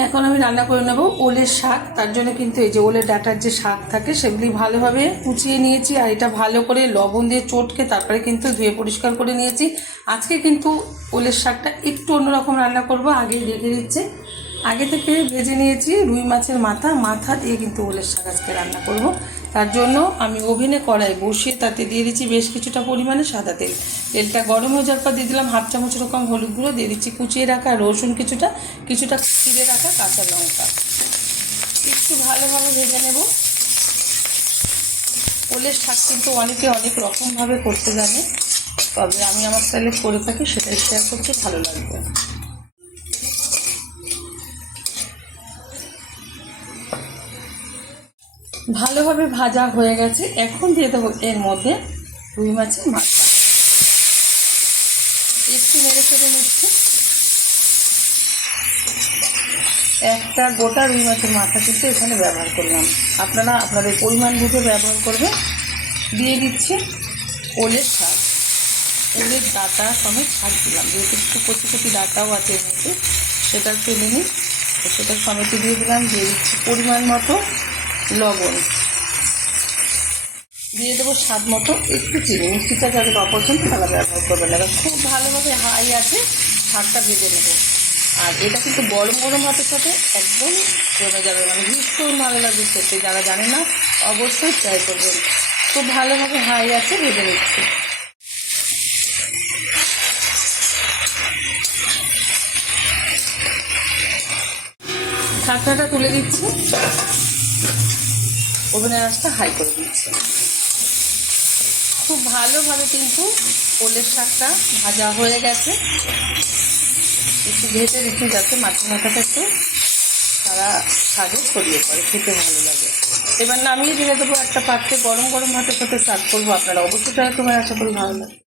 এখন আমি রান্না করে নেব ওলের শাক। তার জন্য কিন্তু এই যে ওলের ডাঁটার যে শাক থাকে সেগুলি ভালোভাবে কুচিয়ে নিয়েছি, আর এটা ভালো করে লবণ দিয়ে চটকে তারপরে কিন্তু ধুয়ে পরিষ্কার করে নিয়েছি। আজকে কিন্তু ওলের শাকটা একটু অন্যরকম রান্না করব, আগেই রেখে দিচ্ছে। আগে থেকে ভেজে নিয়েছি রুই মাছের মাথা দিয়ে কিন্তু ওলের শাক আজকে রান্না করব। তার জন্য আমি ওভেনে কড়াই বসিয়ে তাতে দিয়ে দিচ্ছি বেশ কিছুটা পরিমাণে সাদা তেল। তেলটা গরম হয়ে যাওয়ার পর দিয়ে দিলাম হাফ চামচ রকম হলুদ গুঁড়ো, দিয়ে দিচ্ছি কুচিয়ে রাখা রসুন কিছুটা চিড়ে রাখা কাঁচা লঙ্কা। একটু ভালোভাবে ভেজে নেব। ওলের শাক কিন্তু অনেকে অনেক রকমভাবে করতে জানে, তবে আমি আমার স্টাইলে করে থাকি, সেটাই শেয়ার করতে ভালো লাগবে। ভালোভাবে ভাজা হয়ে গেছে, এখন দিয়ে দেবো এর মধ্যে রুই মাছের মাথা। একটু নেড়ে চেড়ে নিচ্ছি। একটা গোটা রুই মাছের মাথা কিন্তু এখানে ব্যবহার করলাম, আপনারা আপনাদের পরিমাণ বুঝে ব্যবহার করবেন। দিয়ে দিচ্ছি ওলের শাক, ওলের ডাঁটা সমেত শাক দিলাম, যেহেতু একটু কচি কচি ডাঁটাও আছে এর মধ্যে, সেটা ফেলে নিই, তো সেটা সমেত দিয়ে দিলাম। দিয়ে দিচ্ছি পরিমাণ মতো লবণ, দিয়ে দেবো স্বাদ মতো একটু চিনি। মিষ্টিটা যাদের অপছন্দ তারা ব্যবহার করবেন না। খুব ভালোভাবে হাই আছে শাকটা ভেজে নেব। আর এটা কিন্তু গরম গরম ভাতের সাথে একদম জমে যাবে, মানে ভীষণ ভালো লাগবে খেতে। যারা জানে না অবশ্যই ট্রাই করবেন। খুব ভালোভাবে হাই আছে ভেজে নিচ্ছি। ঢাকনাটা তুলে দিচ্ছি, ওভেনের আঁচটা হাই করে দিচ্ছি। খুব ভালোভাবে কিন্তু ওলের শাকটা ভাজা হয়ে গেছে। একটু ভেজে দিচ্ছি যাতে মাছের মাথাটা একটু সারা শাকে ছড়িয়ে পড়ে, খেতে ভালো লাগে। এবার নামিয়ে দিয়ে দেবো একটা পাত্রে, গরম গরম ভাতের সাথে সার্ভ করবো। আপনারা অবশ্যই ট্রাই করবেন, আশা করি ভালো লাগে।